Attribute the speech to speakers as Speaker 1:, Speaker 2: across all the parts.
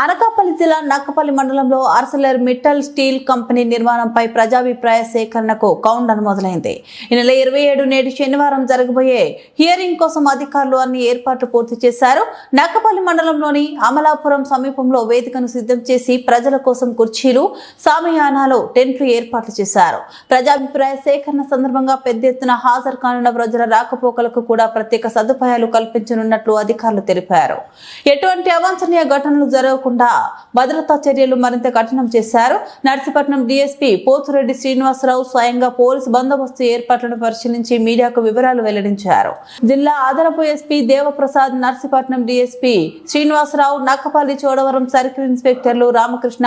Speaker 1: అనకాపల్లి జిల్లా నక్కపల్లి మండలంలో అర్సలర్ Mittal steel company నిర్మాణంపై ప్రజాభిప్రాయ సేకరణకు కౌంటర్ మొదలైంది. ఈ నెల ఇరవై ఏడు నేటి శనివారం జరగబోయే హియరింగ్ కోసం అధికారులు అన్ని ఏర్పాట్లు పూర్తి చేశారు. నక్కపల్లి మండలంలోని అమలాపురం సమీపంలో వేదికను సిద్ధం చేసి ప్రజల కోసం కుర్చీలు సామయానాలు టెంట్లు ఏర్పాట్లు చేశారు. ప్రజాభిప్రాయ సేకరణ సందర్భంగా పెద్ద ఎత్తున హాజరు కానున్న ప్రజల రాకపోకలకు కూడా ప్రత్యేక సదుపాయాలు కల్పించనున్నట్లు అధికారులు తెలిపారు. ఎటువంటి అవాంఛనీయ ఘటనలు జరగకుండా భద్రతా చర్యలు మరింత కఠినం చేశారు. నర్సీపట్నం డీఎస్పీ పోతురెడ్డి శ్రీనివాసరావు స్వయంగా పోలీసు బందోబస్తు ఏర్పాట్లను పరిశీలించి మీడియాకు వివరాలు వెల్లడించారు. జిల్లా అదనపు SP Devaprasad Narsipatnam DSP Srinivasarao Nakkapalli Chodavaram circle ఇన్స్పెక్టర్లు Ramakrishna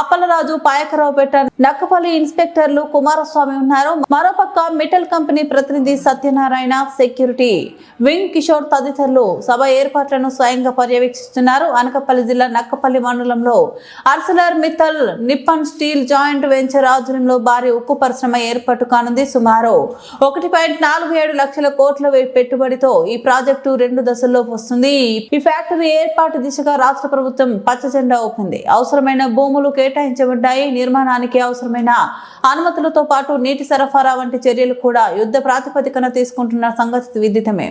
Speaker 1: Appalaraju Payakaraopeta Nakkapalli ఇన్స్పెక్టర్లు కుమారస్వామి ఉన్నారు. మరోపక్క మిటల్ కంపెనీ ప్రతినిధి సత్యనారాయణ సెక్యూరిటీ వింగ్ కిషోర్ తదితరులు సభ ఏర్పాట్లను స్వయంగా పర్యవేక్షిస్తున్నారు. అనకపల్లి జిల్లా నక్కపల్లి మండలంలో Arcelor Mittal Nippon steel joint venture ఆధ్వర్యంలో భారీ ఉక్కు పరిశ్రమ ఏర్పాటు కానుంది. సుమారు ఒకటి పాయింట్ నాలుగు ఏడు లక్షల కోట్ల పెట్టుబడితో ఈ ప్రాజెక్టు రెండు దశల్లో వస్తుంది. ఈ ఫ్యాక్టరీ ఏర్పాటు దిశగా రాష్ట్ర ప్రభుత్వం పచ్చజెండా ఊపింది. అవసరమైన భూములు కేటాయించబడ్డాయి. నిర్మాణానికి అవసరమైన అనుమతులతో పాటు నీటి సరఫరా వంటి చర్యలు కూడా యుద్ధ ప్రాతిపదికన తీసుకుంటున్న సంగతి విదితమే.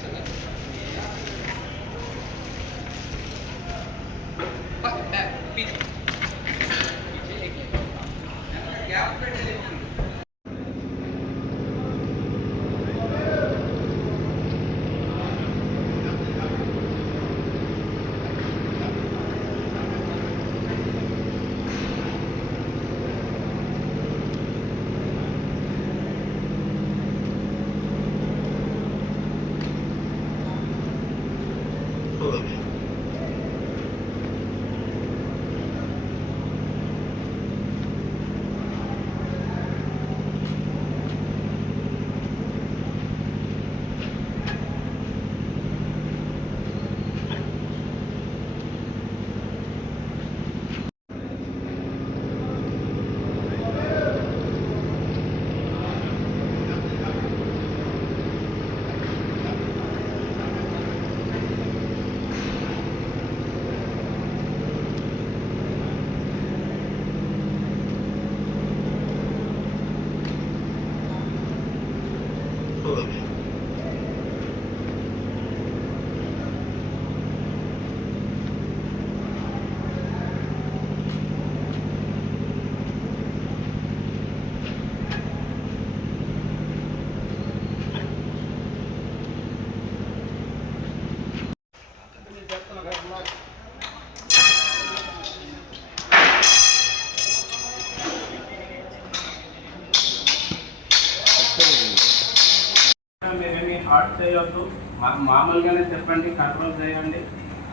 Speaker 2: Bitte. చేయొద్దు. మామూలుగానే చెప్పండి కంట్రోల్ చేయండి.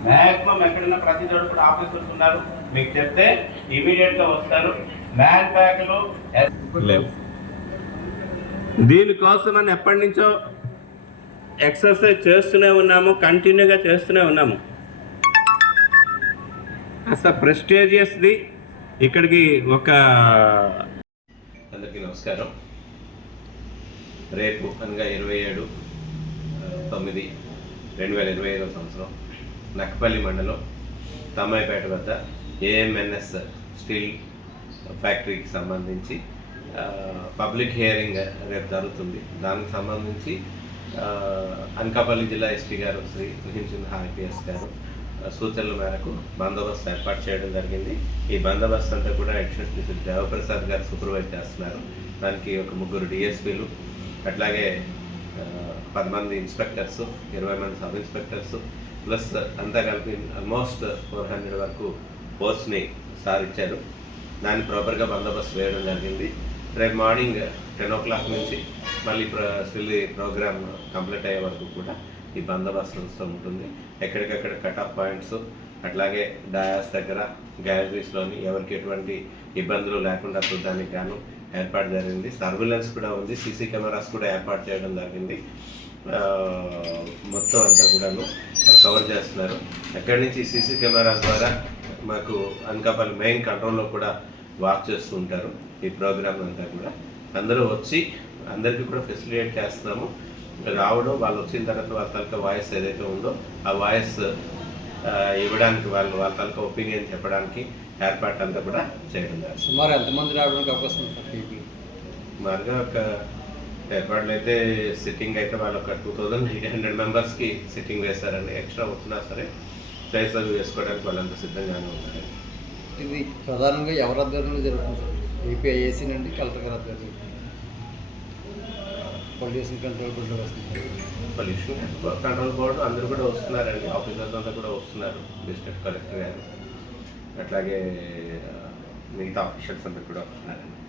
Speaker 2: మ్యాక్సిమం ఎక్కడైనా ప్రతి చోట కూడా ఆఫీసర్స్ ఉన్నారు. మీకు చెప్తే ఇమీడియట్గా వస్తారు. మ్యాన్ ప్యాక్లు లేవు దీనికోసమని ఎప్పటి నుంచో ఎక్సర్సైజ్ చేస్తూనే ఉన్నాము కంటిన్యూగా చేస్తూనే ఉన్నాము. అసలు ప్రెస్టేజియస్ది ఇక్కడికి ఒక
Speaker 3: అందరికీ నమస్కారం. రేపు అనగా ఇరవై ఏడు తొమ్మిది రెండు వేల ఇరవై ఐదవ సంవత్సరం నక్కపల్లి మండలం తమ్మాయిపేట వద్ద ఏఎంఎన్ఎస్ స్టీల్ ఫ్యాక్టరీకి సంబంధించి పబ్లిక్ హియరింగ్ రేపు జరుగుతుంది. దానికి సంబంధించి అనకాపల్లి జిల్లా ఎస్పీ గారు శ్రీ తుహించంద్ ఐపీఎస్ గారు సూచనల మేరకు బందోబస్తు ఏర్పాటు చేయడం జరిగింది. ఈ బందోబస్తు అంతా కూడా అడిషనల్ స్పెషల్ దేవప్రసాద్ గారు సూపర్వైజ్ చేస్తున్నారు. దానికి ఒక ముగ్గురు డిఎస్పీలు అట్లాగే పది మంది ఇన్స్పెక్టర్స్ ఇరవై మంది సబ్ ఇన్స్పెక్టర్స్ ప్లస్ అంతా కలిపి ఆల్మోస్ట్ ఫోర్ హండ్రెడ్ వరకు పోస్ట్ని సార్ ఇచ్చారు. దాన్ని ప్రాపర్గా బందోబస్తు వేయడం జరిగింది. రేపు మార్నింగ్ టెన్ ఓ క్లాక్ నుంచి మళ్ళీ ప్ర స్టిల్ ప్రోగ్రామ్ కంప్లీట్ అయ్యే వరకు కూడా ఈ బందోబస్తు ఉంటుంది. ఎక్కడికక్కడ కట్ ఆఫ్ పాయింట్స్ అట్లాగే డయాస్ దగ్గర గ్యాలరీస్లోని ఎవరికి ఎటువంటి ఇబ్బందులు లేకుండా చూడడానికి గాను ఏర్పాటు జరిగింది. సర్విలెన్స్ కూడా ఉంది సీసీ కెమెరాస్ కూడా ఏర్పాటు చేయడం జరిగింది. మొత్తం అంతా కూడాను కవర్ చేస్తున్నారు. ఎక్కడి నుంచి సీసీ కెమెరా ద్వారా మాకు అనకాపల్లి మెయిన్ కంట్రోల్లో కూడా వాక్ చేస్తూ ఉంటారు ఈ ప్రోగ్రామ్ అంతా కూడా. అందరూ వచ్చి అందరికీ కూడా ఫెసిలిటేట్ చేస్తున్నాము రావడం వాళ్ళు వచ్చిన తర్వాత వాళ్ళ తాలూకా వాయిస్ ఏదైతే ఉందో ఆ వాయిస్ ఇవ్వడానికి వాళ్ళు వాళ్ళ తాలూకా ఒపీనియన్ చెప్పడానికి ఏర్పాటు అంతా కూడా చేయడం జరుగుతుంది
Speaker 4: సుమారు ఎంతమంది రావడానికి అవకాశం ఉంది
Speaker 3: సుమారుగా ఒక ఏర్పాట్లు అయితే సిట్టింగ్ అయితే వాళ్ళు ఒక టూ థౌజండ్ ఎయిట్ హండ్రెడ్ మెంబర్స్కి సిట్టింగ్ వేశారండి ఎక్స్ట్రా వచ్చినా సరే ప్రైస్ అవి వేసుకోవడానికి వాళ్ళంతా సిద్ధంగానే ఉంటారు
Speaker 4: ఇది ప్రధానంగా ఎవరి ఆధ్వర్యంలో జరుగుతుంది ఏపీఐఏసీ నుండి కలెక్టర్ గారి ఆధ్వర్యంలో. పొల్యూషన్ కంట్రోల్ బోర్డులో వస్తుంది.
Speaker 3: పొల్యూషన్ కంట్రోల్ బోర్డు అందరూ కూడా వస్తున్నారండి. ఆఫీసర్స్ అంతా కూడా వస్తున్నారు. డిస్ట్రిక్ట్ కలెక్టర్ గారు అట్లాగే మిగతా ఆఫీషియల్స్ అంతా కూడా వస్తున్నారండి.